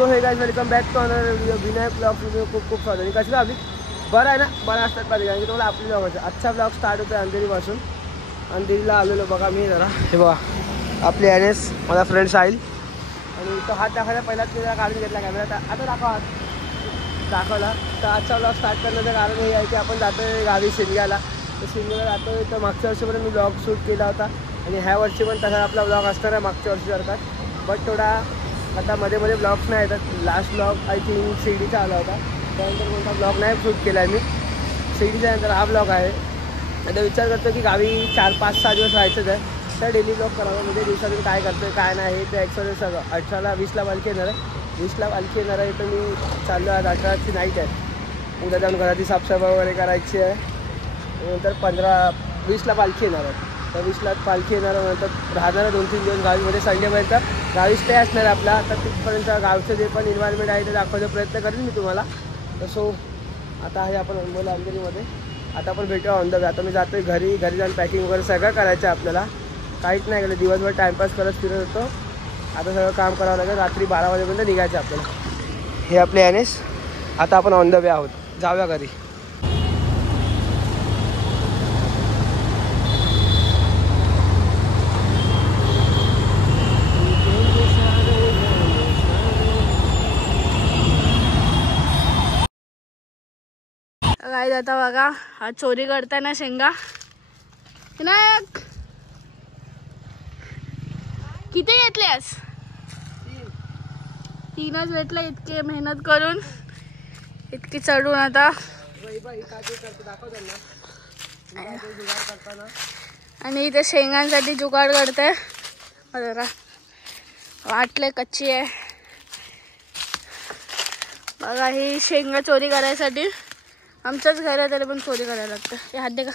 So hey guys welcome back to another video Vinayak vlog video खूप स्वागत आहे. कसं अभि बरं आहे ना? बरं असतात पाहिजे कारण की तुम्हाला आपली ब्लॉग आहे. आजचा ब्लॉग स्टार्ट होतो अंधेरीपासून. अंधेरीला आलेलो बघा मी जरा हे बघा आपले एनएस माझा फ्रेंड साहिल आणि तो हात दाखवायला पहिलाच तुला काढून घेतला कॅमेरा. आता दाखवला. तर आजचा ब्लॉग स्टार्ट करण्याचं कारण हे आहे की आपण जातो आहे गावी शिमग्याला. तर शिमग्याला जातो आहे. तर मागच्या वर्षीपर्यंत मी ब्लॉग शूट केला होता आणि ह्या वर्षी पण तसा आपला ब्लॉग असणार आहे मागच्या वर्षीसारखा. बट थोडा आता मध्ये ब्लॉग्स नाही येतात. लास्ट ब्लॉग आय थिंक शिर्डीचा आला होता. त्यानंतर कोणता ब्लॉग नाही शूट केला आहे मी. शिर्डीच्या नंतर हा ब्लॉग आहे. आता विचार करतो की गावी 4-5-6 दिवस राहायचंच आहे. तर डेली ब्लॉग करावा म्हणजे दिवसातून काय करतो आहे काय नाही हे. तर सगळं 18ला 20ला पालखी येणार आहे. 20ला पालखी येणार आहे. तर मी चाललो आहे. 18ची नाईट आहे. उद्या जाऊन घराची साफसफाई वगैरे करायची आहे. नंतर 15-20ला पालखी येणार आहे. तर 20ला पालखी येणार नंतर राहणार 2-3 दिवस गावीमध्ये. संडेपर्यंत गावी स्टे असणार आहे आपला. तर तिथपर्यंत गावचं जे पण एन्व्हायरमेंट आहे ते दाखवायचा प्रयत्न करेन मी तुम्हाला. तर सो आता आहे आपण अंबोला अंधेरीमध्ये. आता आपण भेटूया ऑन द वे. आता मी जातो आहे घरी जाऊन पॅकिंग वगैरे सगळं करायचं आहे आपल्याला. काहीच नाही केलं. दिवसभर टाईमपास करत फिरत होतो. आता सगळं काम करावं लागेल. रात्री 12 वाजेपर्यंत निघायचं आपल्याला. हे आपले एनएस. आता आपण ऑन द वे आहोत. जाऊया घरी. काय आता बघा हा चोरी करताना शेंगा. विनायक किती घेतल्यास? 3च भेटले. इतके मेहनत करून इतकी चढून आता. आणि इथे शेंगांसाठी जुगाड करते. जरा वाटले कच्ची आहे बघा. ही शेंगा चोरी करायसाठी आमच्याच घर आहे तरी पण चोरी करायला लागतं. हे हात दे का?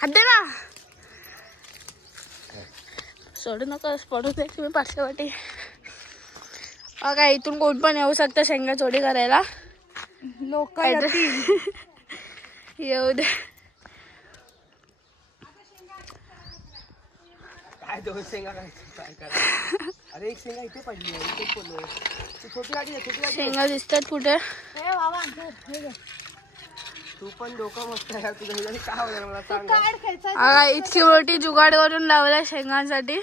हात दे ना. सोडू नका पडू दे तुम्ही पाचशे वाटी. बघा इथून कोण पण येऊ शकतं शेंगा चोरी करायला. लोक येऊ दे. काय 2 शेंगा काय करा. अरे एक शेंगा इथे पडली आहे. इथे पडलो. छोटी गाडी आहे. छोटी गाडी शेंगा दिसतात कुठे? तू पण डोकं मस्त आहे तुझं. काय होणार मला सांग. इतकी मोठी जुगाड करून लावलाय शेंगांसाठी.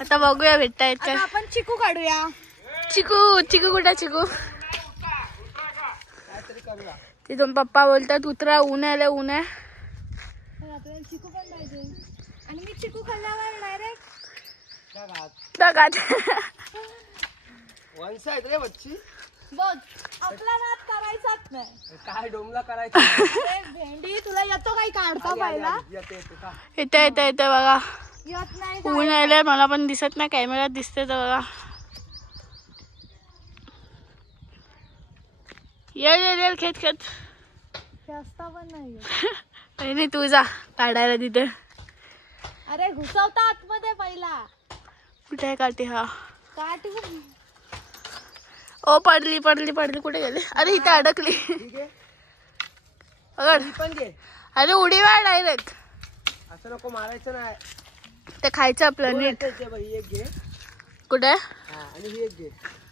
आता बघूया भेटतायत का. आपण चिकू काढूया. चिकू कुठे? चिकू तिथून पप्पा बोलतात उतरा. ऊन आहे ऊन आहे. आपल्याला चिकू पण पाहिजे. आणि मी चिकू खाल्ल्यावर डायरेक्ट वन साइड रे बच्ची. बघ आपला नाद करायचाच नाही. काय डोमला करायचं. भेंडी तुला येतो काही काढता पाहिला? येते बघा. येत नाही. ऊन आलंय मला पण दिसत नाही. कॅमेऱ्यात दिसते तर बघा. ये खेत जास्त पण नाही. नाही तू जा काढायला तिथे. अरे घुसवता आतमध्ये पहिला. कुठे आहे काठी? हा काठी. ओ पडली कुठे गेली? अरे इथे अडकली. अरे उडी मार डायरेक्ट. असं नको मारायचं नाही. ते खायचं आपलं नीट. एक घे. कुठे? आणि ही एक घे.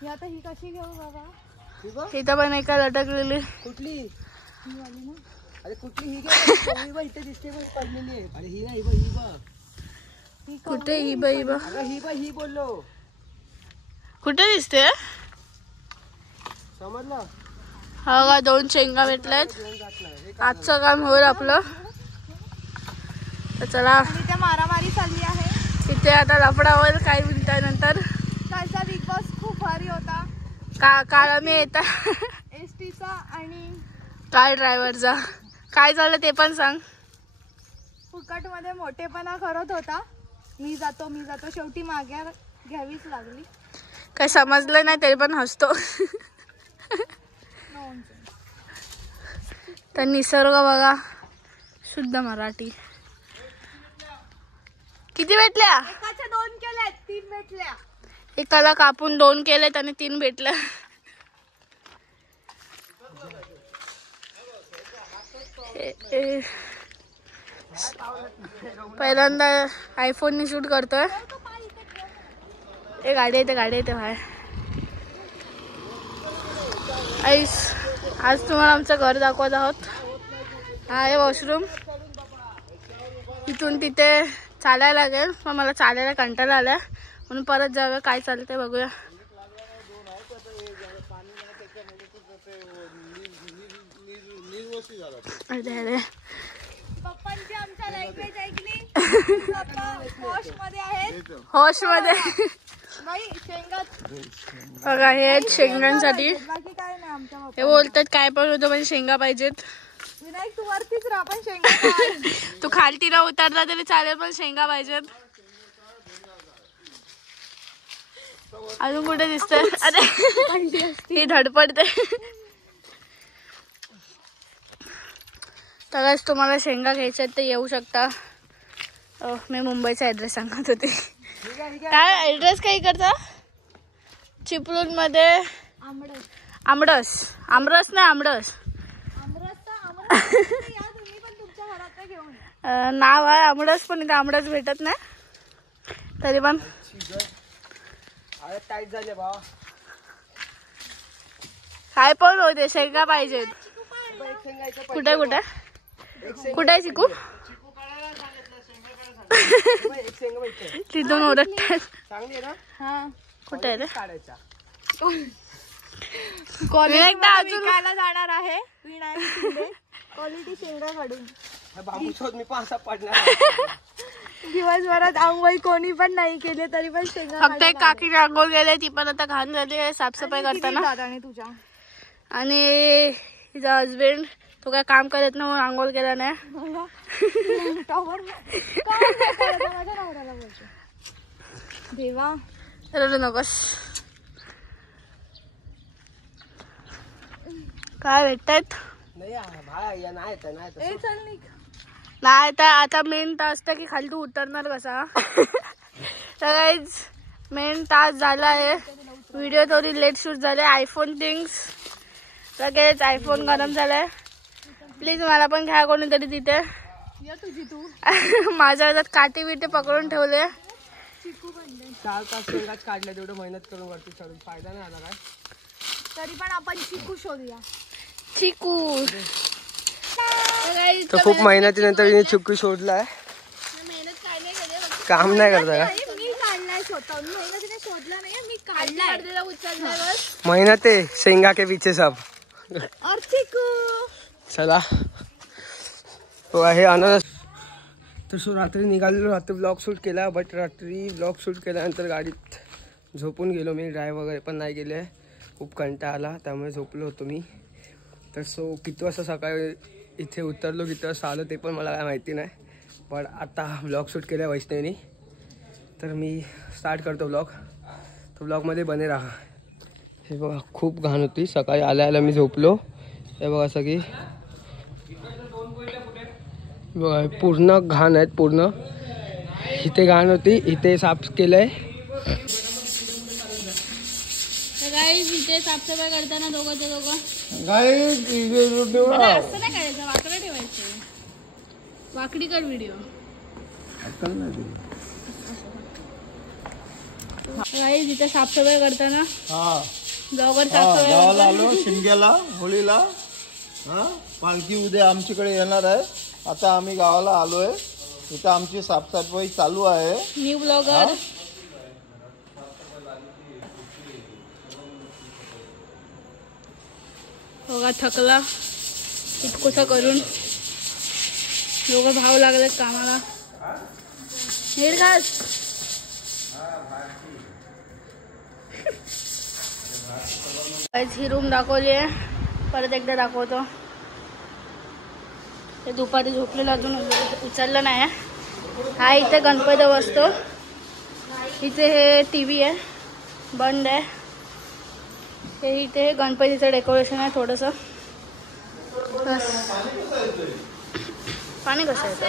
आता ही कशी घेऊ बाबा? इथं पण एका अडकलेली. कुठली? अरे कुठली? ही घे. इथे दिसते पडलेली आहे. अरे ही नाही ही बघ. कुठे? ही बघ. ही बोललो. कुठे दिसते? समजलं? हा का 2 शेंगा भेटल्यात. आजचं काम होईल आपलं. तर चला. त्या मारामारी चालली आहे. इथे आता लफडा होईल काही मिनिटानंतर. कालचा बिग बॉस खूप भारी होता. काल मी येता एसटीचा आणि काय ड्रायव्हरचा काय झालं ते पण सांग. फुकट मध्ये मोठेपणा करत होता. मी जातो शेवटी मागे घ्यावीच लागली. काय समजलं नाही तरी पण हसतो. तर निसर्ग बघा शुद्ध मराठी. किती भेटल्या? एकाचे 2 केलेत. 3 भेटल्या. एकाला कापून 2 केलेत आणि 3 भेटल्या. पहिल्यांदा आयफोनने शूट करतोय. गाडी येते बाहेर. आईस आज तुम्हाला आमचं घर दाखवत आहोत. हा आहे वॉशरूम. इथून तिथे चालायला लागेल पण मला चालायला कंटाळा आला म्हणून परत जाऊया. काय चालतंय बघूया. अरे पप्पांची आमच्या लँग्वेज ऐकली. हॉश मध्ये आहेत. हॉश मध्ये नाही शेंगात. बघा हे शेंगांसाठी बाकी काय नाही आमच्या पप्पा. हे बोलतात काय पण होतं म्हणजे शेंगा पाहिजेत. विनायक तू वरतीच राहा पण शेंगा खाय. तू खालतीला उतरला तरी चालेल पण शेंगा पाहिजेत. अजून कुठे दिसतंय. अरे ही धडपडते. तर तुम्हाला शेंगा घ्यायच्या तर येऊ शकता. मी मुंबईचा ॲड्रेस सांगत होते. काय ॲड्रेस काय करता. चिपळूण मध्ये आमरस. आमरस नाही आमरस. नाव आहे आमरस पण इथे आमरस भेटत नाही तरी पण काय पण होते शेंगा पाहिजेत. कुठे कुठे कुठे शिकू तिथून ओरडतात. कुठे आहे रे. एकदा अजून विकायला जाणार आहे विनायक शिंदे क्वालिटी शेंगा काढून. दिवसभरात आंघोळ कोणी पण नाही केले तरी पण शेंगा. फक्त एक काकीने आंघोळ केली ती पण आता घाण झाली आहे साफसफाई करताना. तुझ्या आणि तिचा हजबंड तो काय काम करत नाही म्हणून आंघोळ केला नाही. देवा रडू नकोस. काय भेटतायत नाही तर आता मेन तास तर की खाली तू उतरणार कसा. तर मेन तास झाला आहे. व्हिडिओ थोडी लेट शूट झाले. आयफोन थिंग्स लगेच आयफोन गरम झालाय. प्लीज मला पण घ्या कोणीतरी तिथे. तुझी तू माझ्या हातात काठी बिटे पकडून ठेवले. 4 तास शेंगाच काढल्या तेवढं मेहनत करून वरती चढून फायदा नाही आला काय. तरी पण आपण चिकू शोधूया. चिकू तर खूप मेहनतीनंतर चिकू शोधलाय. काम नाही करता का. मी काढलाय स्वतः. मेहनतीने शोधला नाही मी काढलाय. मेहनत आहे शेंगा के पीछे सब. और चिकू चला हे अननस. तर सो रात्री निघालेलो. रात्री ब्लॉग शूट केला बट रात्री ब्लॉग शूट केल्यानंतर गाडीत झोपून गेलो मी. ड्राईव्ह वगैरे पण नाही केले. खूप कंटाळा आला त्यामुळे झोपलो होतो मी. तर सो किती वाजता सकाळी इथे उतरलो किती वाजता आलो ते पण मला काय माहिती नाही. पण आता ब्लॉग शूट केला वैष्णवीनी. तर मी स्टार्ट करतो ब्लॉग. तर ब्लॉगमध्ये बने राहा. हे बघा खूप घाण होती. सकाळी आल्या मी झोपलो. हे बघा सगळी बघा पूर्ण घाण आहेत पूर्ण. इथे घाण होती इथे साफ केलंय. इथे साफसफाई करताना दोघं असं नाही करायचं. वाकडं ठेवायचं. वाकडी कर व्हिडिओ. तिथे साफसफाई करताना ब्लॉगर गावाला आलो शिमग्याला होळीला. पालखी उद्या आमच्याकडे येणार आहे. आता आम्ही गावाला आलोय. इथं आमची साफसफाई चालू आहे. न्यू ब्लॉगर बघा थकला इतकंसं करून. दोघं भाव लागले कामाला. नीट घास. ही रूम दाखवली आहे. परत एकदा दाखवतो. ते दुपारी झोपलेलं अजून उचललं नाही. हा इथे गणपती बसतो. इथे हे TV आहे बंद आहे. हे इथे गणपतीचं डेकोरेशन आहे थोडंसं. बस पाणी कसं येतं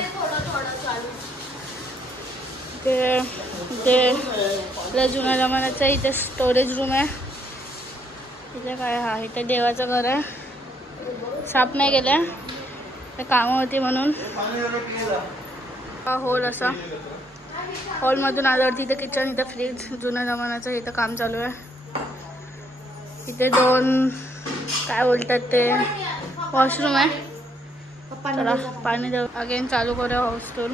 ते आपल्या जुन्या जमान्याचं इथे स्टोरेज रूम आहे. इथे काय हा इथे देवाचं घर आहे. साफ नाही केलं ते कामं होती म्हणून. हा हॉल असा. हॉलमधून आल्यावरती इथे किचन इथे फ्रीज जुन्या जमान्याचं इथं काम चालू आहे. इथे 2 काय बोलतात ते वॉशरूम आहे. चला पाणी देऊ. अगेन चालू करूया हाऊस टूर.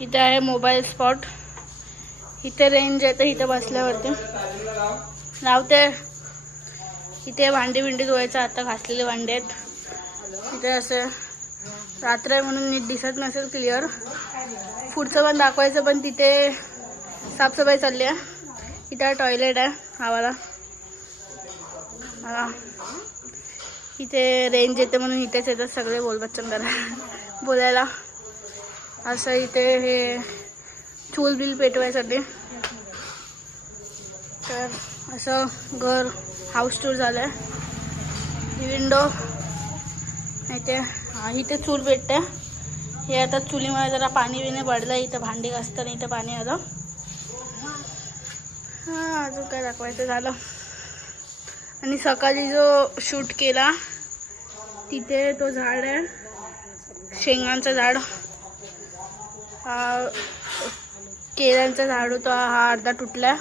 इथे आहे मोबाईल स्पॉट. इथे रेंज आहे तर इथे बसल्यावरती लावते. इथे भांडी बिंडी धुवायचं. आता घासलेले भांडे आहेत. इथे असं रात्र आहे म्हणून नीट दिसत नसेल क्लिअर. पुढचं पण दाखवायचं पण तिथे साफसफाई चालली आहे. इथे टॉयलेट आहे आम्हाला. इथे रेंज येते म्हणून इथेच येतात सगळे बोलबच्चन करा बोलायला. असं इथे हे चूल बिल पेटवायसाठी. तर असं घर हाऊस टूर झालं आहे. ही विंडो इथे इथे चूल पेटते. हे आता चुलीमुळे जरा पाणी बिणे पडलं. इथं भांडी घासताना इथं पाणी आलं. हां अजून काय दाखवायचं झालं. आणि सकाळी जो शूट केला तिथे तो झाड आहे शेंगांचं झाड. हा केळ्यांचा झाड होता. हा अर्धा तुटला.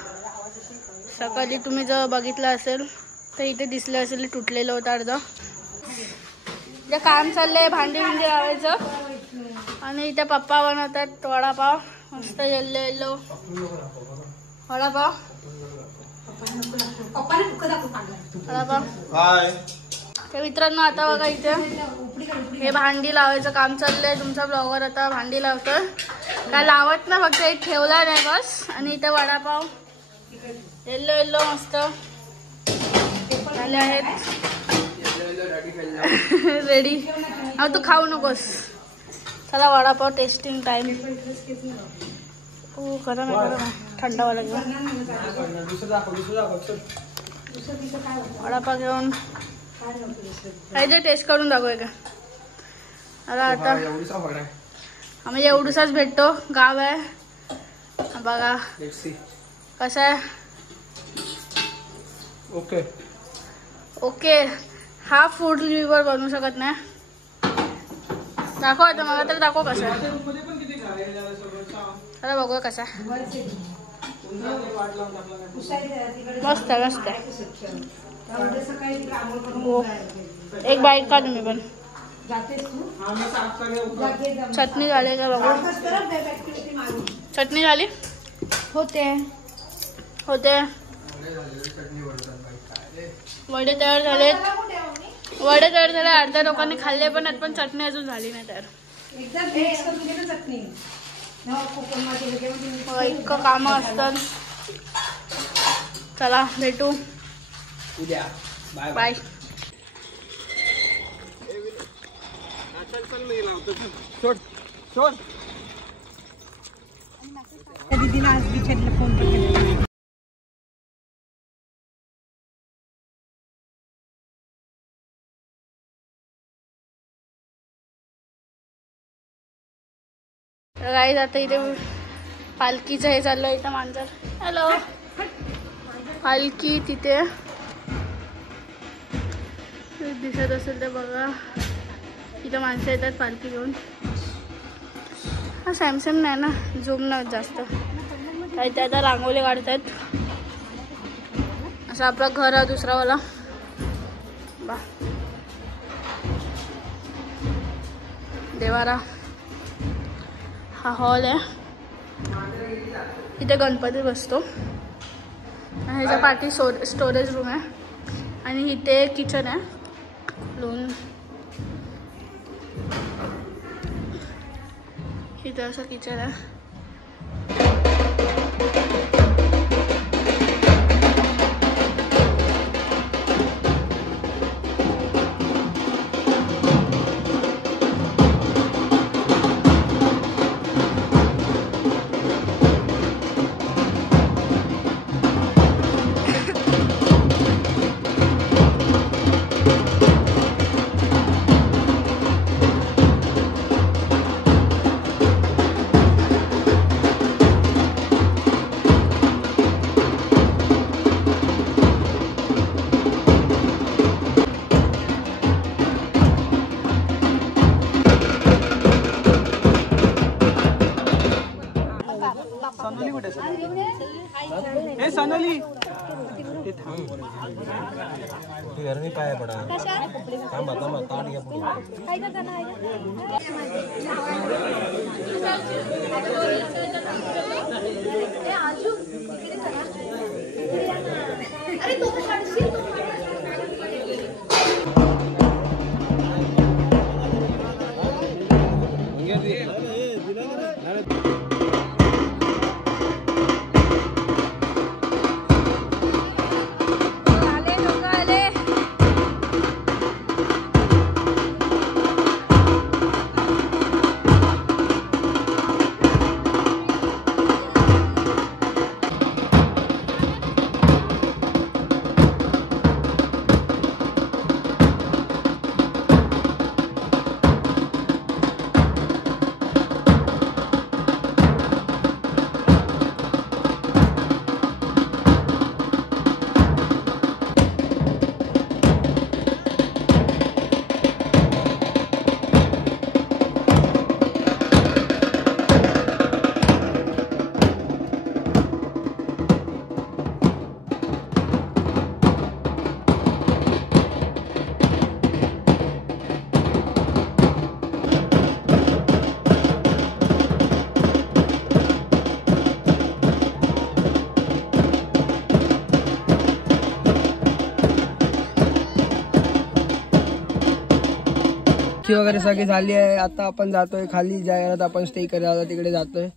सकाळी तुम्ही जर बघितलं असेल तर इथे दिसलं असेल तुटलेलं होतं अर्धा. इथे काम चाललंय भांडी बिंडी लावायचं. आणि इथे पप्पा बनवतात वडापाव. मस्त येल्लो येल्लो वडापाव. तर मित्रांनो आता बघा इथे हे भांडी लावायचं काम चाललंय. तुमचा ब्लॉगर आता भांडी लावतोय. काय लावत ना फक्त एक ठेवला नाही बस. आणि इथे वडापाव येल्लो येल्लो मस्त झाले आहेत रेडी. अहो तू खाऊ नकोस. चला वडापाव टेस्टिंग टाइम. ओ खरं नाही थंडावाला घेऊन वडापाव घेऊन काहीतरी टेस्ट करून दाखवूया का. आता आम्ही एवढूसाच भेटतो. गाव आहे बघा कसं आहे. ओके ओके हा फूड रिव्ह्यूवर बनवू शकत नाही. दाखव आता मला तर दाखव कसं आहे. चला बघूया कसा. मस्त आहे मस्त आहे. हो एक बाईट का तुम्ही पण. चटणी झाली का बघू. चटणी झाली होते होते. वडे तयार झालेत. वडे तयार झाले. अर्ध्या लोकांनी खाल्ले पण आहेत पण चटणी अजून झाली नाही तयार. इतकं कामं असतात. चला भेटू उद्या. Bye bye. सोड सोड. दीदीला आज बिचारीला फोन केला. गाईज आता इथे पालखीचं हे चाललं. इथं मांजर. हॅलो पालखी तिथे दिसत असेल तर बघा. इथं माणसं येतात पालखी घेऊन. हा सॅमसंग नाही ना झूम नाही जास्त. काही ते आता रांगोली काढतात. असं आपला घर आहे दुसरावाला बा. देवारा हा हॉल आहे. इथे गणपती बसतो. ह्याच्या पाठी स्टोरेज रूम आहे. आणि इथे किचन आहे. लोन इथे असं किचन आहे. हे सोनाली गरमी पाय पडा थांबा थांबा ताट घ्या वगैरे सगळी झाली आहे. आता आपण जातोय खाली जायला, आपण स्टे करायला तिकडे जातोय.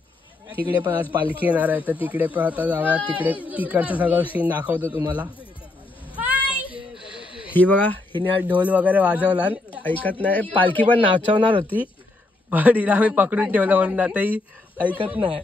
तिकडे पण आज पालखी येणार आहे तर तिकडे पण आता जाऊया. तिकडे तिकडचं सगळं सीन दाखवतो तुम्हाला. ही बघा, हिने आज ढोल वगैरे वाजवला, ऐकत नाही. पालखी पण नाचवणार होती पण हिला आम्ही पकडून ठेवलं म्हणून आता ही ऐकत नाही.